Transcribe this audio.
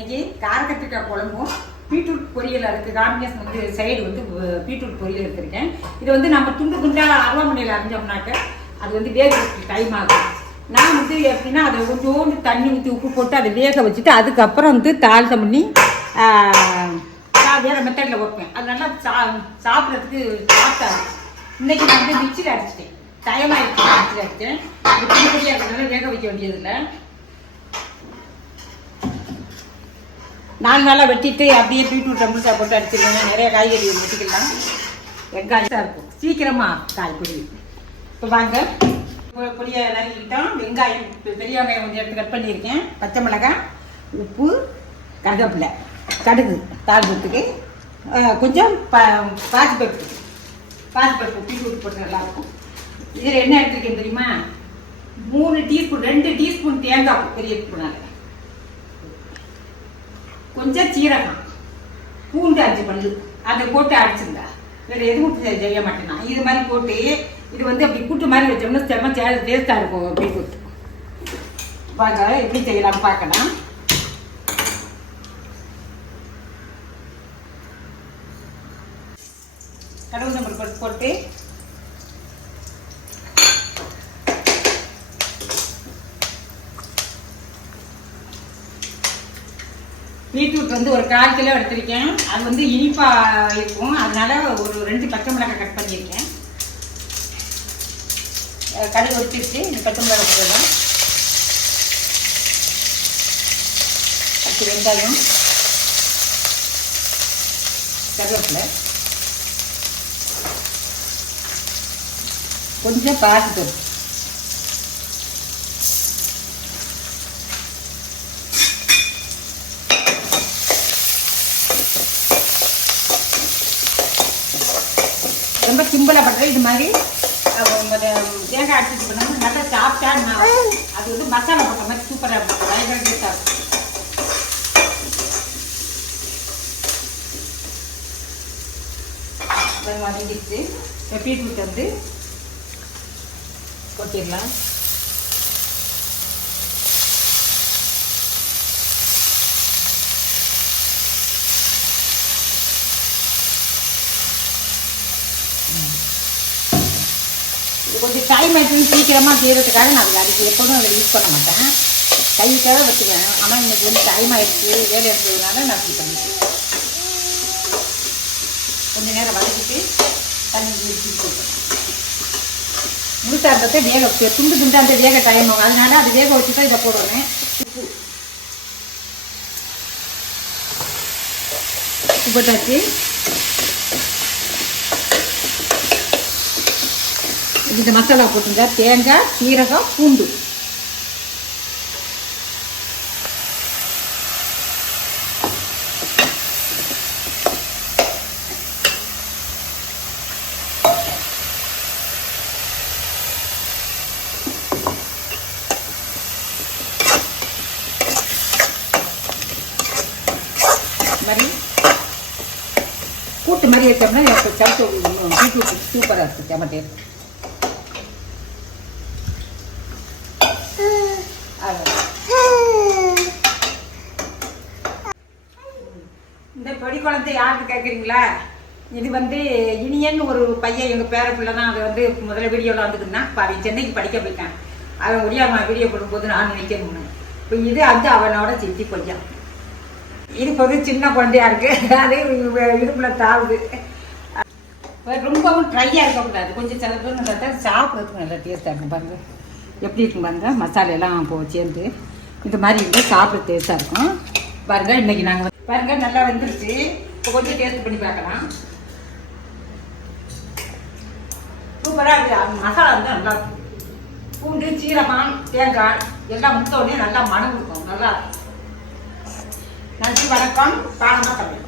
இன்னைக்கு காரக்கத்திரிக்காய் குழம்பும் பீட்ரூட் பொரியல் அதுக்கு காம்பினேஷன் வந்து சைடு வந்து பீட்ரூட் பொரியல் எடுத்திருக்கேன். இது வந்து நம்ம துண்டு துண்டாக அருவாமனையில் அரைஞ்சோம்னாக்க அது வந்து வேகிறதுக்கு டைம் ஆகும். நான் வந்து எப்படின்னா அதை கொஞ்சோண்டு தண்ணி ஊற்றி உப்பு போட்டு அதை வேக வச்சுட்டு அதுக்கப்புறம் வந்து தாளித்தம் பண்ணி வேறு மெத்தடில் வைப்பேன். அது நல்லா சாப்பிட்றதுக்கு சாப்பிட்டாரு. இன்றைக்கி நான் வந்து மிக்சியில் அடிச்சிட்டேன். டைமாகிடுச்சு மிக்சியில் அடித்தேன். அது பொடியாக இருக்கிறதுனால வேக வைக்க வேண்டியதில்லை. 4 நாளாக வெட்டிட்டு அப்படியே பீட்ரூட் டம்பிள்ஸாக போட்டு அடிச்சிருவேன். நிறைய காய்கறி வெட்டிக்கலாம். வெங்காயம் இருக்கும் சீக்கிரமாக காய் பொடி. இப்போ வாங்க பொடியை நறுக்கிட்டோம். வெங்காயம் பெரிய வெங்காயம் கொஞ்சம் எடுத்து கட் பண்ணியிருக்கேன். பச்சை மிளகாய், உப்பு, கருவேப்பிலை, கடுகு தாளிப்பத்துக்கு கொஞ்சம் பாசிப்பருப்பு பீட்ரூட் போட்டு நல்லாயிருக்கும். இதில் என்ன எடுத்துருக்கேன் தெரியுமா? 3 டீஸ்பூன் 2 டீஸ்பூன் தேங்காய் பெரிய ஸ்பூனால், கொஞ்சம் சீரகம், பூண்டு 5 பல்லு அதை போட்டு அடிச்சுங்க. வேறு எதுவும் செய்ய மாட்டேன்னா இது மாதிரி போட்டு இது வந்து அப்படி கூட்டு மாதிரி வச்சோம்னா செம்ம டேஸ்ட்டாக இருக்கும். பீட்ரூட் வாங்க எப்படி செய்யலாம் பார்க்கலாம். கடவுள் நம்பர் போட்டு பீட்ரூட் வந்து ஒரு 1/4 கிலோ எடுத்திருக்கேன். அது வந்து இனிப்பாக இருக்கும். அதனால ஒரு 2 பச்சை மிளகாய் கட் பண்ணியிருக்கேன். கடுகு வச்சிருச்சு. இந்த பச்சை மிளகாய் போடலாம். அடுத்து வெங்காயம், கருவேப்பிலை, கொஞ்சம் பாசிப்பருப்பு, ரொம்ப சிம்பிளாக பண்ணுறேன். இது மாதிரி தேங்காய் அடிச்சு பண்ணாமல் நல்லா சாப்பிட்டா அது வந்து மசாலா போட்ட மாதிரி சூப்பராக இருக்கும். பயங்கர டேஸ்டாக இருக்கும். வதங்கிடுச்சு. பீட்ரூட் வந்து கொட்டிடலாம். இது கொஞ்சம் டைம் ஆகிட்டு சீக்கிரமாக செய்கிறதுக்காக நான் அதில் அடிச்சு எப்போதும் அதில் யூஸ் பண்ண மாட்டேன். கைக்காக வச்சுக்குவேன். ஆனால் இன்னைக்கு வந்து டைம் ஆகிடுச்சு வேலை எடுத்ததுனால நான் இப்படி பண்ணிட்டேன். கொஞ்சம் நேரம் வதக்கிட்டு தண்ணி ஊற்றி போட்டேன். முழுசாக இருந்ததை வேக வச்சு துண்டு துண்டு அந்த வேக டைம் ஆகும். அதனால அது வேக வச்சு தான் இதை போடுவேன். உப்பு போட்டாச்சு. இந்த மசாலா போட்டுங்க. தேங்காய், சீரகம், பூண்டு, மாதிரி கூட்டு மாதிரி வச்சோம்னா பீட்ரூட் சூப்பராக இருக்குது. செம்ம டேஸ்ட். இந்த பொடி குழந்தை யாருக்கு கேட்குறீங்களா? இது வந்து இனியன் ஒரு பையன், எங்கள் பேர பிள்ளை தான். அது வந்து முதல்ல வீடியோவில் வந்துக்குன்னா இப்போ அவன் சென்னைக்கு படிக்க போயிட்டான். அவன் ஒடியாமல் வீடியோ போடும்போது நான் நினைக்கணும்னு. இப்போ இது வந்து அவனோட சித்தி பையன். இது பொது சின்ன குழந்தையா இருக்குது. அதே இடுப்பில் தாவுது. ரொம்பவும் ட்ரையாக இருக்கக்கூடாது. கொஞ்சம் சில பேர் நல்லா சாப்பிட்றதுக்கு நல்லா டேஸ்ட்டாக இருக்கும். பாருங்கள் எப்படி இருக்கும் பாருங்கள். மசாலையெல்லாம் சேர்ந்து இது மாதிரி இருந்தால் சாப்பிட டேஸ்ட்டாக இருக்கும். பாருங்கள் இன்றைக்கி நாங்கள் பாருங்கள் நல்லா வந்துருச்சு. இப்போ கொஞ்சம் டேஸ்ட் பண்ணி பார்க்கலாம். சூப்பராக இருக்குது. மசாலா வந்து நல்லா இருக்கும். பூண்டு, சீரகம், தேங்காய் எல்லாம் முத்த உடனே நல்லா மனம் இருக்கும். நல்லா நன்றி, வணக்கம். பாருங்கள்.